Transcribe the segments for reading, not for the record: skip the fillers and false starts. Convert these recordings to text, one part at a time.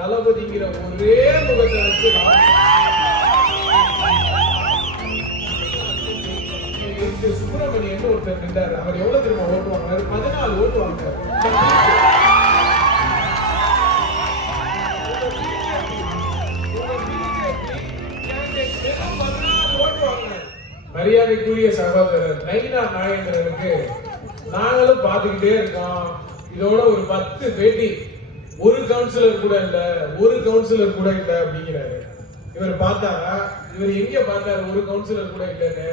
தளபதிங்கிற ஒரே முகத்தை வச்சு சுப்பிரமணியன் ஒருத்தர் இருந்தாரு. அவர் எவ்வளவு திரும்ப ஓட்டு வாங்கினாரு? 14 ஓட்டு வாங்கினார். மரியாதைக்குரிய சகோதரர் நயினார் நாகேந்திரனுக்கு நாங்களும் பார்த்துக்கிட்டே இருக்கோம். இதோட ஒரு 10 பேட்டி, ஒரு கவுன்சிலர் கூட இல்ல அப்படிங்கிறாரு. இவர் பார்த்தா இவர் எங்க பார்த்தாரு? ஒரு கவுன்சிலர் கூட இல்லைன்னு.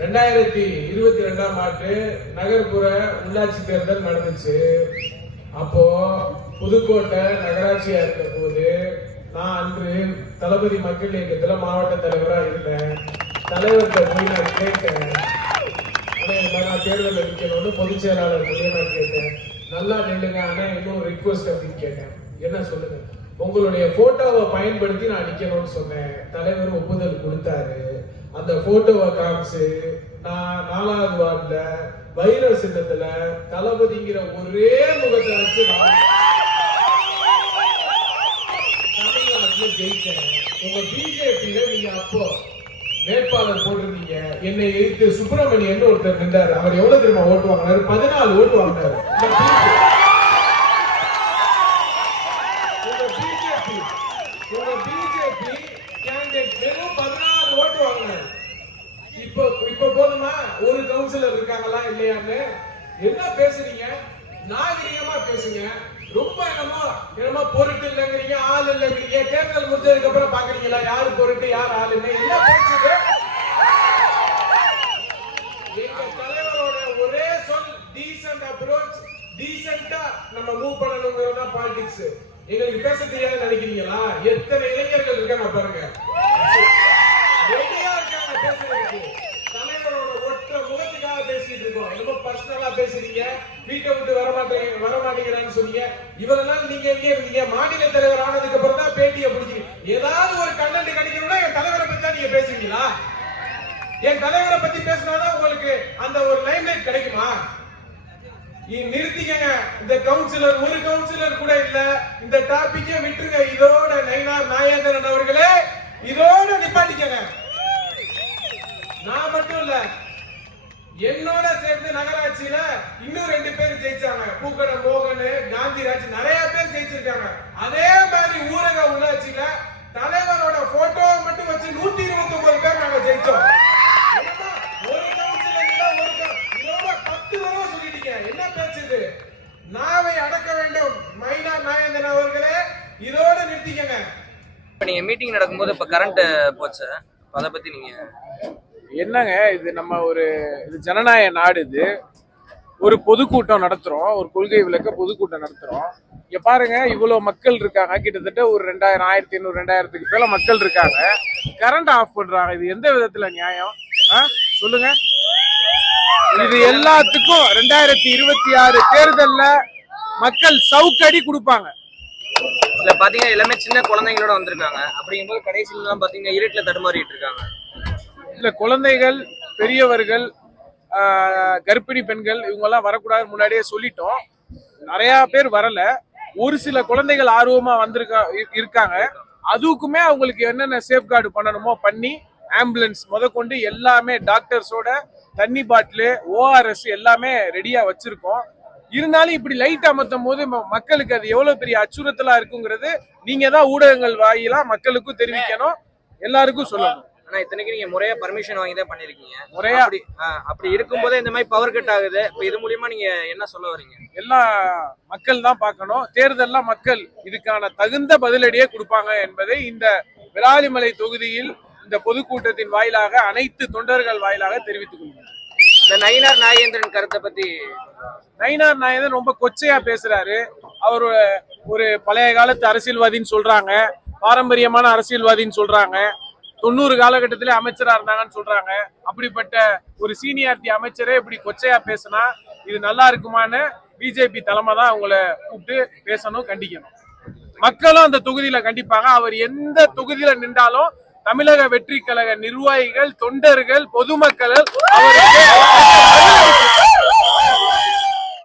2022ஆம் ஆண்டு நகர்ப்புற உள்ளாட்சி தேர்தல் நடந்துச்சு. அப்போ புதுக்கோட்டை நகராட்சியா இருந்த போது நான் அன்று தளபதி மக்கள் இயக்கத்துல மாவட்ட தலைவரா இருந்தேன். தலைவர்கிட்ட போய் நான் கேட்டேன், நான் தேர்தல் நிற்கணும்னு பொதுச் செயலாளர் நான் கேட்டேன். நல்லா நில்லுங்க ஆனா இன்னும் ரிக்வஸ்ட் அப்படின்னு கேட்டேன். என்ன சொல்லுங்க, உங்களுடைய போட்டோவை பயன்படுத்தி நான் நிக்கணும்னு சொன்னேன். தலைவர் ஒப்புதல் கொடுத்தாரு. அந்த போட்டோவை காமிச்சு நான் 4வது வார்டுல வைர சின்னத்துல தளபதிங்கிற ஒரே முகத்தை வச்சு தமிழ்நாட்டுல ஜெயிச்சேன். உங்க பிஜேபியில நீங்க அப்போ வேட்பாளர் போட்டிருந்தீங்க. என்னை எதிர்த்து சுப்பிரமணியன் ஒருத்தர் நின்றாரு. அவர் எவ்வளவு திரும்ப ஓட்டு வாங்கினாரு? 14 ஓட்டு வாங்கினாரு. இப்ப போதுமா? ஒரு கவுன்சிலர் இருக்காங்களா இல்லையான்னு என்ன பேசுறீங்க? நாகரிகமா பேசுங்க. ரொம்ப என்னமோ பொருட்டு இல்லைங்கிறீங்க, ஆள் இல்லைங்கிறீங்க. தேர்தல் முடிஞ்சதுக்கு அப்புறம் பாக்குறீங்களா யாரு பொருட்டு யார் ஆளுன்னு? என்ன பேசுது? எங்க தலைவரோட ஒரே சொல் டீசன்ட் அப்ரோச். டீசென்ட்டா நம்ம மூவ் பண்ணணும்ங்கறத பாலிடிக்ஸ். எங்களுக்கு பேச தெரியாதுன்னு நினைக்கிறீங்களா? எத்தனை இளைஞர்கள் இருக்காங்க பாருங்க, ரெடியா இருக்காங்க பேசுறதுக்கு. தலைவரோட ஒற்ற முகத்துக்காக பேசிட்டு இருக்கோம். ரொம்ப பர்சனலா பேசுறீங்க. வீட்டை விட்டு வரமாட்டேங்கிறான்னு சொன்னீங்க. இவரெல்லாம் நீங்க எங்க இருந்தீங்க? மாநில தலைவர் ஆனதுக்கு அப்புறம் தான் பேட்டியை பிடிச்சி ஏதாவது ஒரு கண்டென்ட் கிடைக்கணும்னா என் தலைவரை பத்தி தான் நீங்க பேசுவீங்களா? என் தலைவரை பத்தி பேசினாதான் உங்களுக்கு அந்த ஒரு லைம்லைட் கிடைக்குமா? நிறுத்திக்கங்க. இந்த கவுன்சிலர் ஒரு கவுன்சிலர் கூட இல்ல. இந்த டாபிக்கே விட்டுருங்க. இதோட நயினார் நாகேந்திரன் அவர்களே இதோட நிப்பாட்டிக்கங்க. நான் மட்டும் இல்ல, என்னோட சேர்ந்து நகராட்சியில இன்னும் 2 பேர் ஜெயிச்சாங்க. பூக்கட மோகன், காந்திராஜ், நிறைய பேர் ஜெயிச்சிருக்காங்க. அதே மாதிரி ஊரக உள்ளாட்சியில தலைவரோட போட்டோ மட்டும் வச்சு 129 பேர் நாங்க ஜெயிச்சோம். ஒரு கவுன்சிலர் இல்ல, இதோட 10 தடவை சொல்லிட்டீங்க. என்ன பேச்சுது? நாவை அடக்க வேண்டும் நயினார் நாகேந்திரன் அவர்களே, இதோட நிறுத்திக்கங்க. நீங்க மீட்டிங் நடக்கும்போது இப்ப கரண்ட் போச்சு, அதை பத்தி நீங்க என்னங்க? இது நம்ம இது ஜனநாயக நாடு. இது ஒரு பொதுக்கூட்டம் நடத்துறோம், ஒரு கொள்கை விளக்க பொதுக்கூட்டம் நடத்துறோம். இங்க பாருங்க, இவ்வளவு மக்கள் இருக்காங்க. கிட்டத்தட்ட ஒரு 2000, 1500, 2000க்கு மேல மக்கள் இருக்காங்க. கரண்ட் ஆஃப் பண்றாங்க. இது எந்த விதத்துல நியாயம்? சொல்லுங்க. இது எல்லாத்துக்கும் 2026 தேர்தல்ல மக்கள் சவுக்கடி கொடுப்பாங்க. இல்ல பாத்தீங்கன்னா எல்லாமே சின்ன குழந்தைங்களோட வந்திருக்காங்க. அப்படிங்கும்போது கடைசியில பாத்தீங்கன்னா இருட்டுல தடுமாறிட்டு இருக்காங்க. இல்ல, குழந்தைகள், பெரியவர்கள், கர்ப்பிணி பெண்கள் இவங்க எல்லாம் வரக்கூடாதுன்னு முன்னாடியே சொல்லிட்டோம். நிறைய பேர் வரல. ஒரு சில குழந்தைகள் ஆர்வமா இருக்காங்க. அதுக்குமே அவங்களுக்கு என்னென்ன சேஃப்கார்டு பண்ணணுமோ பண்ணி, ஆம்புலன்ஸ் முதற்கொண்டு எல்லாமே டாக்டர்ஸோட தண்ணி பாட்டிலு, ORS எல்லாமே ரெடியா வச்சிருக்கோம். இருந்தாலும் இப்படி லைட் அமர்த்தும் போது மக்களுக்கு அது எவ்வளவு பெரிய அச்சுறுத்தலா இருக்குங்கிறது நீங்க தான் ஊடகங்கள் வாயிலா மக்களுக்கும் தெரிவிக்கணும், எல்லாருக்கும் சொல்லணும். ஆனா இத்தனைக்கு நீங்க முறையா பர்மிஷன் வாங்கி தான் பண்ணிருக்கீங்க. முறையா அப்படி இருக்கும்போதே இந்த மாதிரி பவர் கட் ஆகுது. இப்ப இது மூலியமா நீங்க என்ன சொல்ல வரீங்க? எல்லாம் மக்கள் தான் பார்க்கணும். தேர்தல்ல மக்கள் இதுக்கான தகுந்த பதிலடியே கொடுப்பாங்க என்பதை இந்த விராலிமலை தொகுதியில் இந்த பொதுக்கூட்டத்தின் வாயிலாக அனைத்து தொண்டர்கள் வாயிலாக தெரிவித்துக் கொள்கிறேன். இந்த நயினார் நாகேந்திரன் கருத்தை பத்தி, நயினார் நாகேந்திரன் ரொம்ப கொச்சையா பேசுறாரு. அவர் ஒரு பழைய காலத்து அரசியல்வாதின்னு சொல்றாங்க, பாரம்பரியமான அரசியல்வாதின்னு சொல்றாங்க. 90 காலகட்டத்திலே அமைச்சரா இருந்தாங்கன்னு சொல்றாங்க. அப்படிப்பட்ட ஒரு சீனியாரிட்டி அமைச்சரே இப்படி கொச்சையா பேசினா இது நல்லா இருக்குமான்னு பிஜேபி தலைமை தான் அவங்களை கூப்பிட்டு பேசணும், கண்டிக்கணும். மக்களும் அந்த தொகுதியில கண்டிப்பாங்க. அவர் எந்த தொகுதியில நின்றாலும் தமிழக வெற்றி கழக நிர்வாகிகள், தொண்டர்கள், பொதுமக்கள் அவருக்கு